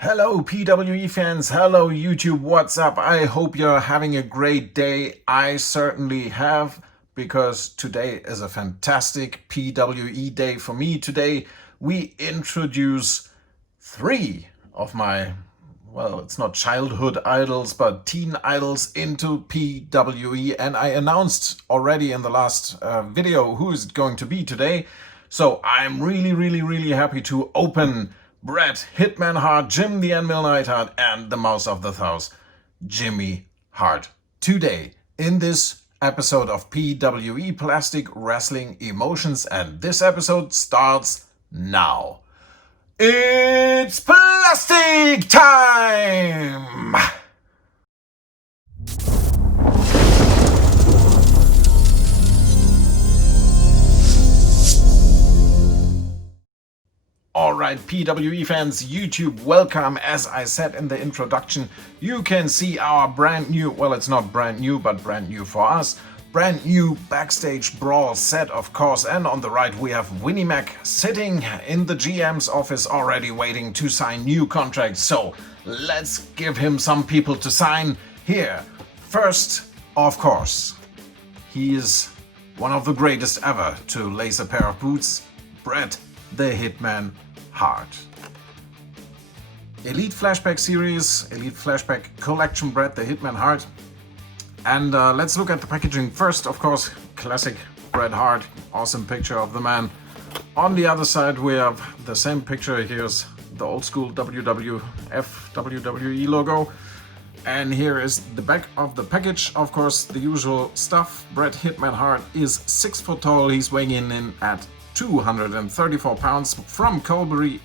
Hello PWE fans, hello YouTube, what's up? I hope you're having a great day. I certainly have, because today is a fantastic PWE day for me. Today we introduce three of my, well, it's not childhood idols, but teen idols into PWE, and I announced already in the last video who is it going to be today. So I'm really happy to open Bret Hitman Hart, Jim the Anvil Neidhart, and the Mouse of the Thousand, Jimmy Hart, today in this episode of PWE Plastic Wrestling Emotions, and this episode starts now. It's plastic time! Alright, PWE fans, YouTube, welcome. As I said in the introduction, you can see our brand new, well, it's not brand new, but brand new for us, brand new backstage brawl set, of course. And on the right we have Winnie Mac sitting in the GM's office already waiting to sign new contracts. So let's give him some people to sign here. First, of course, he is one of the greatest ever to lace a pair of boots, Bret the Hitman Hart. Elite Flashback series, Elite Flashback collection, Bret the Hitman Hart. And let's look at the packaging first. Of course, classic Bret Hart, awesome picture of the man. On the other side we have the same picture. Here's the old school WWF WWE logo. And here is the back of the package. Of course, the usual stuff. Bret Hitman Hart is 6 foot tall. He's weighing in at 234 pounds, from Calgary,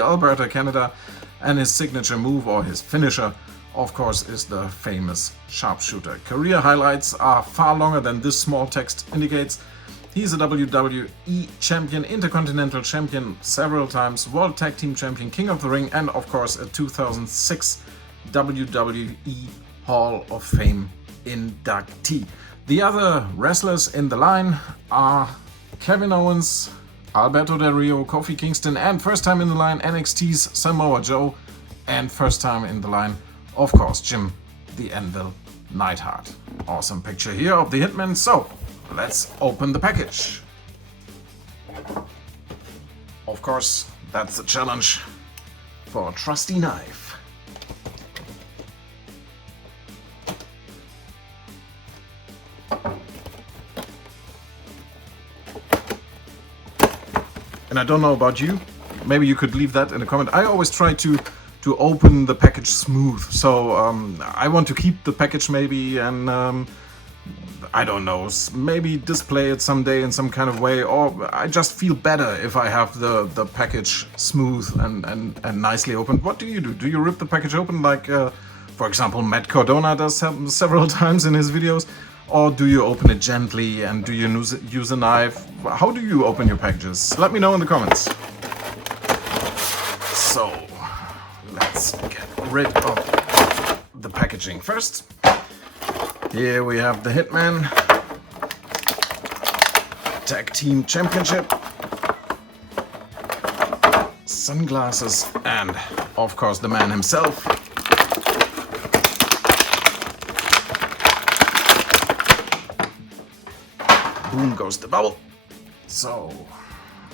Alberta, Canada, and his signature move, or his finisher, of course, is the famous sharpshooter. Career highlights are far longer than this small text indicates. He's a WWE champion, Intercontinental champion several times, World Tag Team champion, King of the Ring, and of course a 2006 WWE Hall of Fame inductee. The other wrestlers in the line are Kevin Owens, Alberto Del Rio, Kofi Kingston, and first time in the line NXT's Samoa Joe, and first time in the line, of course, Jim the Anvil Neidhart. Awesome picture here of the Hitman. So let's open the package. Of course, that's the challenge for a trusty knife. And I don't know about you, maybe you could leave that in a comment. I always try to open the package smooth, so I want to keep the package maybe, and I don't know, maybe display it someday in some kind of way, or I just feel better if I have the package smooth and nicely opened. What do you do? Do you rip the package open like, for example, Matt Cardona does several times in his videos? Or do you open it gently, and do you use a knife? How do you open your packages? Let me know in the comments. So, let's get rid of the packaging first. Here we have the Hitman Tag Team Championship, sunglasses, and of course the man himself. Boom goes the bubble. So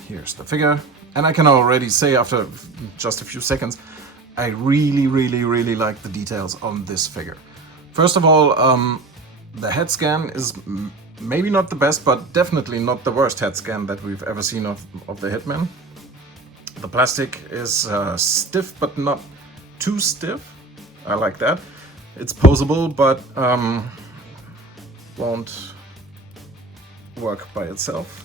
here's the figure, and I can already say after just a few seconds, I really like the details on this figure. First of all, the head scan is maybe not the best, but definitely not the worst head scan that we've ever seen of the Hitman. The plastic is stiff, but not too stiff. I like that. It's posable, but won't work by itself.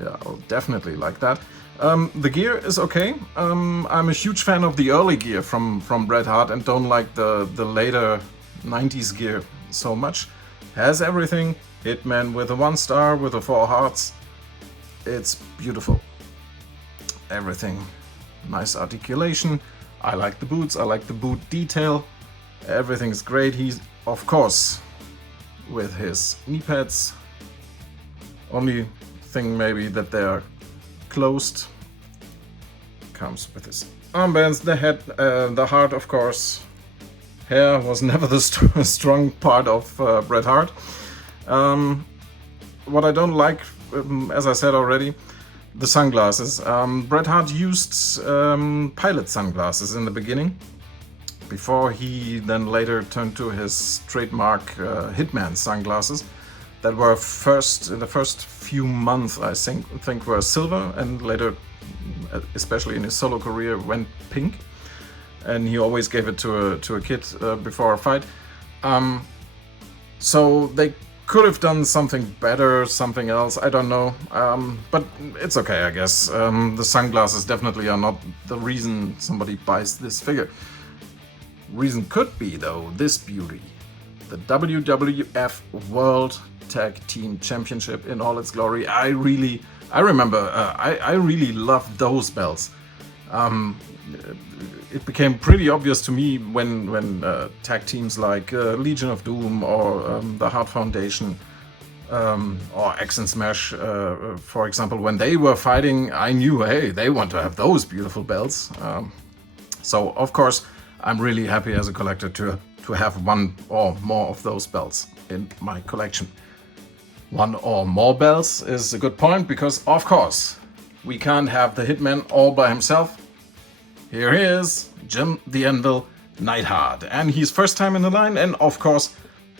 Yeah, I'll definitely like that. The gear is okay. I'm a huge fan of the early gear from Bret Hart, and don't like the later 90s gear so much. Has everything. Hitman with a 1 star, with a 4 hearts. It's beautiful. Everything. Nice articulation. I like the boots. I like the boot detail. Everything's great. He's, of course, with his knee pads. Only thing maybe that they're closed. Comes with his armbands, the head, the heart, of course. Hair was never the strong part of Bret Hart. What I don't like, as I said already, the sunglasses. Bret Hart used pilot sunglasses in the beginning, before he then later turned to his trademark Hitman sunglasses that were in the first few months, I think were silver, and later, especially in his solo career, went pink. And he always gave it to a kid before a fight. So they could have done something better, something else, I don't know. But it's okay, I guess. The sunglasses definitely are not the reason somebody buys this figure. Reason could be, though, this beauty. The WWF World Tag Team Championship in all its glory. I remember, I really loved those belts. It became pretty obvious to me when tag teams like Legion of Doom or the Hart Foundation or X and Smash, for example, when they were fighting, I knew, hey, they want to have those beautiful belts. So, of course, I'm really happy as a collector to have one or more of those belts in my collection. One or more belts is a good point, because, of course, we can't have the Hitman all by himself. Here he is, Jim the Anvil Neidhart, and he's first time in the line, and of course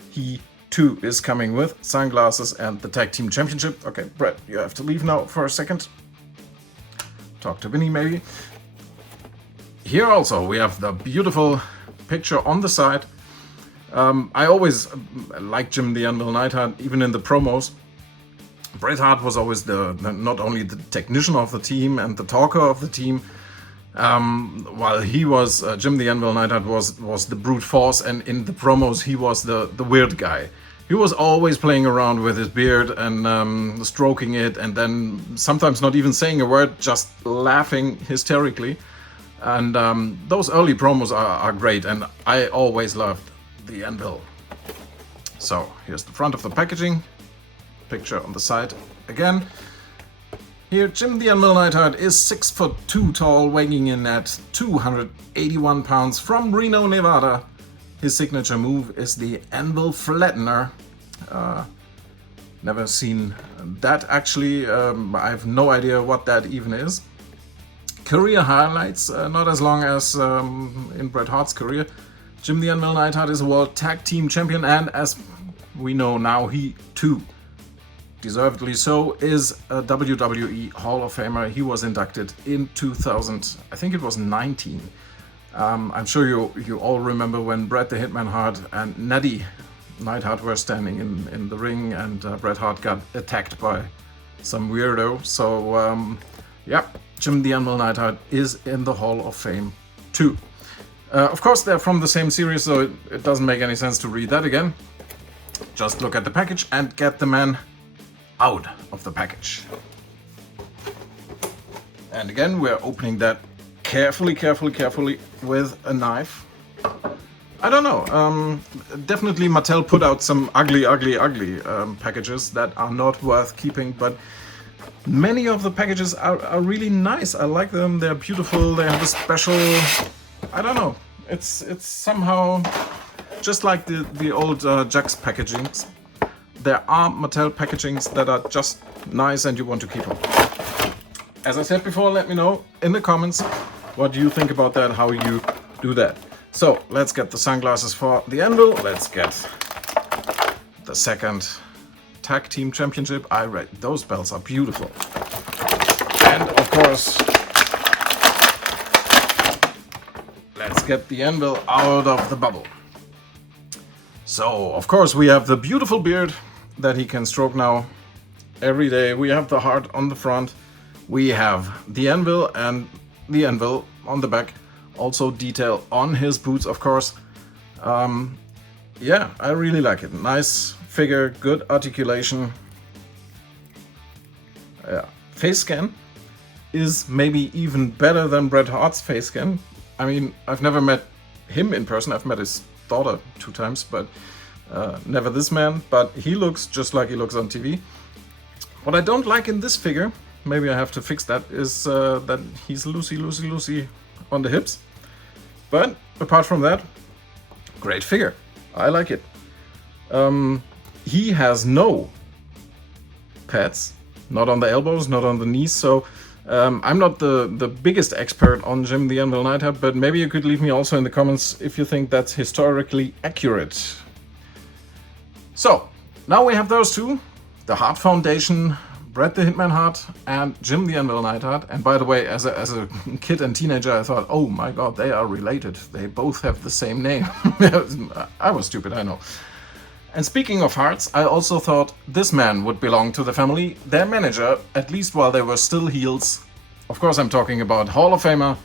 he too is coming with sunglasses and the Tag Team Championship. Okay, Bret, you have to leave now for a second. Talk to Vinny maybe. Here also we have the beautiful picture on the side. I always liked Jim the Anvil Neidhart, even in the promos. Bret Hart was always the not only the technician of the team and the talker of the team, while he was Jim the Anvil Neidhart was the brute force, and in the promos he was the weird guy. He was always playing around with his beard and stroking it, and then sometimes not even saying a word, just laughing hysterically. And those early promos are great, and I always loved the Anvil. So here's the front of the packaging. Picture on the side again. Here, Jim the Anvil Neidhart is 6'2" tall, weighing in at 281 pounds, from Reno, Nevada. His signature move is the Anvil Flattener. Never seen that actually. I have no idea what that even is. Career highlights, not as long as in Bret Hart's career. Jim the Anvil Neidhart is a World Tag Team Champion, and as we know now, he too, deservedly so, is a WWE Hall of Famer. He was inducted in 2000, I think it was 19. I'm sure you all remember when Bret the Hitman Hart and Natty Neidhart were standing in the ring, and Bret Hart got attacked by some weirdo. So yeah, Jim the Anvil Neidhart is in the Hall of Fame too. Of course, they're from the same series, so it doesn't make any sense to read that again. Just look at the package and get the man out of the package. And again, we're opening that carefully with a knife. I don't know, definitely Mattel put out some ugly packages that are not worth keeping, but many of the packages are really nice. I like them, they're beautiful, they have a special, I don't know, it's somehow just like the old Jax packagings. There are Mattel packagings that are just nice and you want to keep them. As I said before, let me know in the comments what you think about that, how you do that. So let's get the sunglasses for the Anvil. Let's get the second Tag Team Championship. Those belts are beautiful. And of course, let's get the Anvil out of the bubble. So, of course, we have the beautiful beard that he can stroke now every day. We have the heart on the front. We have the Anvil and the Anvil on the back. Also detail on his boots, of course. Yeah, I really like it. Nice figure, good articulation. Yeah. Face scan is maybe even better than Bret Hart's face scan. I mean, I've never met him in person. I've met his daughter 2 times, but never this man. But he looks just like he looks on TV. What I don't like in this figure, maybe I have to fix that, is that he's loosey on the hips. But apart from that, great figure. I like it. He has no pads, not on the elbows, not on the knees, so I'm not the biggest expert on Jim the Anvil Neidhart, but maybe you could leave me also in the comments if you think that's historically accurate. So, now we have those two, the Hart Foundation, Bret the Hitman Hart, and Jim the Anvil Neidhart. And by the way, as a kid and teenager, I thought, oh my god, they are related. They both have the same name. I was stupid, I know. And speaking of hearts, I also thought this man would belong to the family, their manager, at least while they were still heels. Of course, I'm talking about Hall of Famer,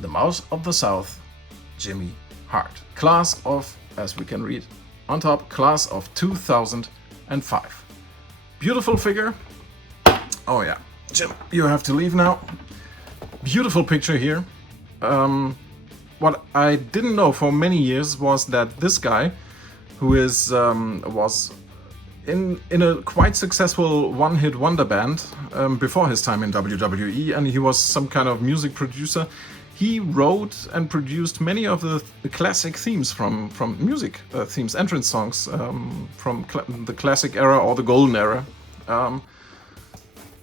the Mouse of the South, Jimmy Hart. Class of, as we can read on top, class of 2005. Beautiful figure. Oh yeah, Jim, you have to leave now. Beautiful picture here. What I didn't know for many years was that this guy, who was in a quite successful one-hit wonder band before his time in WWE, and he was some kind of music producer. He wrote and produced many of the classic themes from music themes, entrance songs from the classic era or the golden era.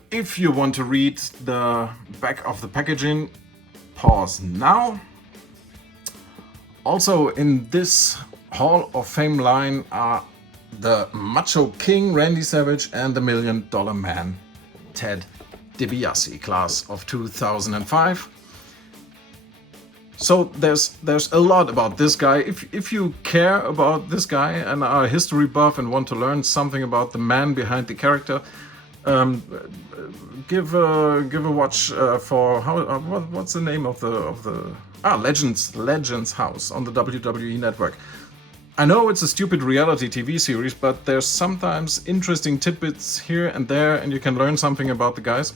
If you want to read the back of the packaging, pause now. Also in this Hall of Fame line are the Macho King Randy Savage and the $1 Million Man Ted DiBiase, class of 2005. So there's a lot about this guy. If you care about this guy and are a history buff and want to learn something about the man behind the character, give a watch for what's the name of the Legends House on the WWE Network. I know it's a stupid reality TV series, but there's sometimes interesting tidbits here and there, and you can learn something about the guys.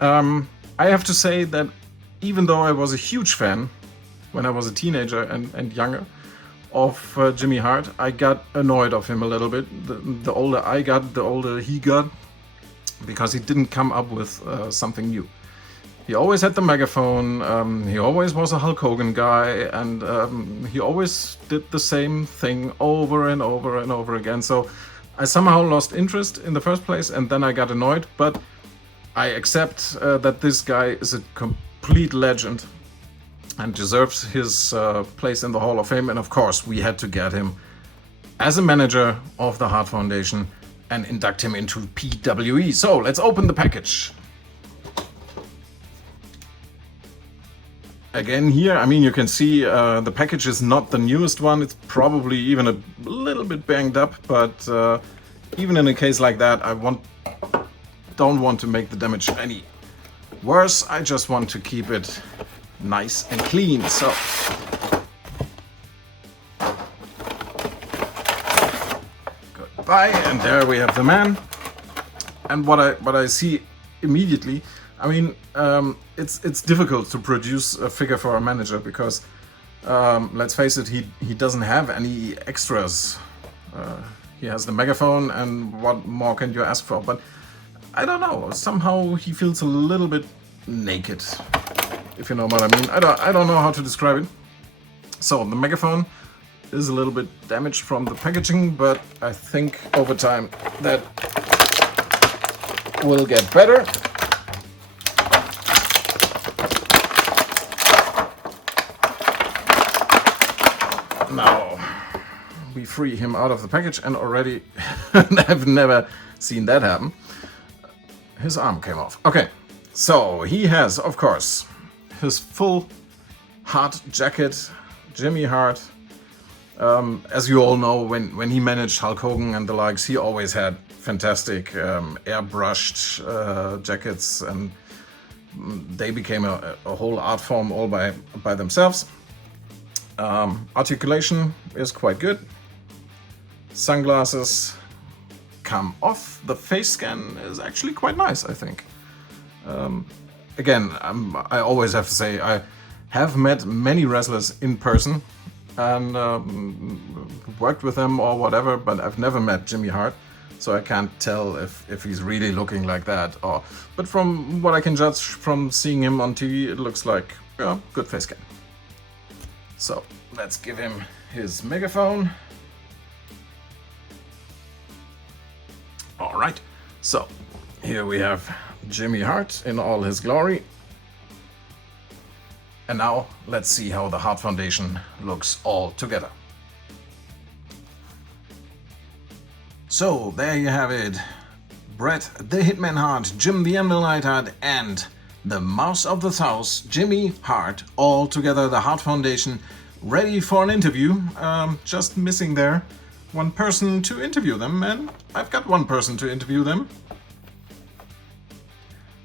I have to say that even though I was a huge fan when I was a teenager and younger of Jimmy Hart, I got annoyed of him a little bit. The older I got, the older he got, because he didn't come up with something new. He always had the megaphone, he always was a Hulk Hogan guy, and he always did the same thing over and over and over again. So I somehow lost interest in the first place, and then I got annoyed, but I accept that this guy is a complete legend and deserves his place in the Hall of Fame. And of course, we had to get him as a manager of the Hart Foundation and induct him into PWE. So let's open the package. Again here, I mean, you can see the package is not the newest one. It's probably even a little bit banged up, but even in a case like that, I don't want to make the damage any worse. I just want to keep it nice and clean. So goodbye, and there we have the man. And what I see immediately, I mean, it's difficult to produce a figure for a manager because, let's face it, he doesn't have any extras. He has the megaphone, and what more can you ask for? But I don't know, somehow he feels a little bit naked, if you know what I mean. I don't know how to describe it. So the megaphone is a little bit damaged from the packaging, but I think over time that will get better. Now we free him out of the package, and already I've never seen that happen. His arm came off. Okay, so he has, of course, his full Hart jacket, Jimmy Hart. As you all know, when he managed Hulk Hogan and the likes, he always had fantastic airbrushed jackets, and they became a whole art form all by themselves. Articulation is quite good. Sunglasses come off. The face scan is actually quite nice, I think. Again, I always have to say I have met many wrestlers in person and worked with them or whatever, but I've never met Jimmy Hart, so I can't tell if he's really looking like that. But from what I can judge from seeing him on TV, it looks like Yeah, good face cam. So let's give him his megaphone. All right, so here we have Jimmy Hart in all his glory. And now let's see how the Hart Foundation looks all together. So there you have it. Bret the Hitman Hart, Jim the Anvil Neidhart, and the Mouse of the South, Jimmy Hart, all together, the Hart Foundation, ready for an interview. Just missing there one person to interview them, and I've got one person to interview them.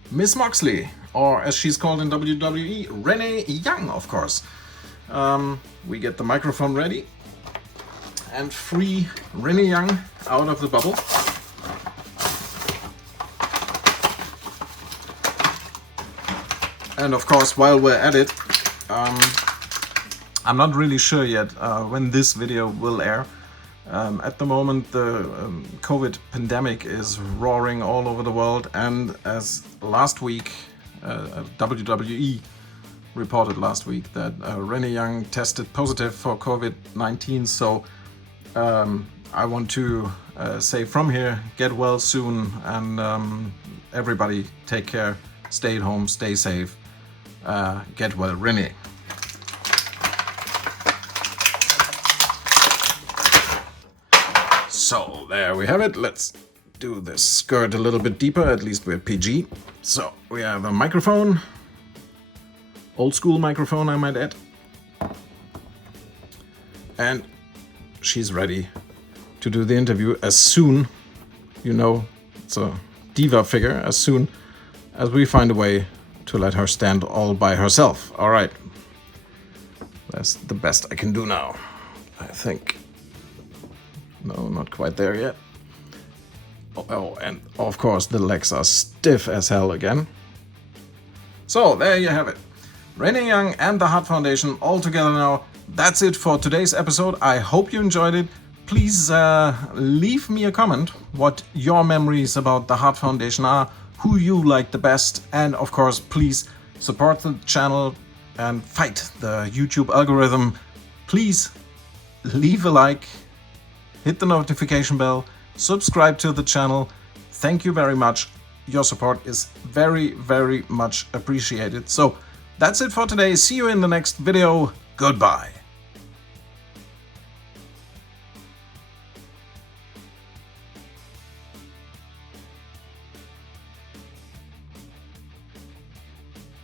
Miss Moxley, or as she's called in WWE, Renee Young, of course. We get the microphone ready and free Renee Young out of the bubble. And of course, while we're at it, I'm not really sure yet when this video will air. At the moment, the COVID pandemic is roaring all over the world, and as last week, WWE reported last week that Renee Young tested positive for COVID-19. So I want to say from here, get well soon, and everybody take care, stay at home, stay safe, get well, Renee. So there we have it. Let's do this skirt a little bit deeper, at least we're PG. So we have a microphone, old school microphone I might add. And she's ready to do the interview as soon, you know, it's a diva figure, as soon as we find a way to let her stand all by herself. All right, that's the best I can do now, I think. No, not quite there yet. Oh, and of course the legs are stiff as hell again. So there you have it. Renee Young and the Hart Foundation all together now. That's it for today's episode. I hope you enjoyed it. Please leave me a comment what your memories about the Hart Foundation are, who you like the best, and of course please support the channel and fight the YouTube algorithm. Please leave a like, hit the notification bell, subscribe to the channel. Thank you very much. Your support is very, very much appreciated. So that's it for today. See you in the next video. Goodbye.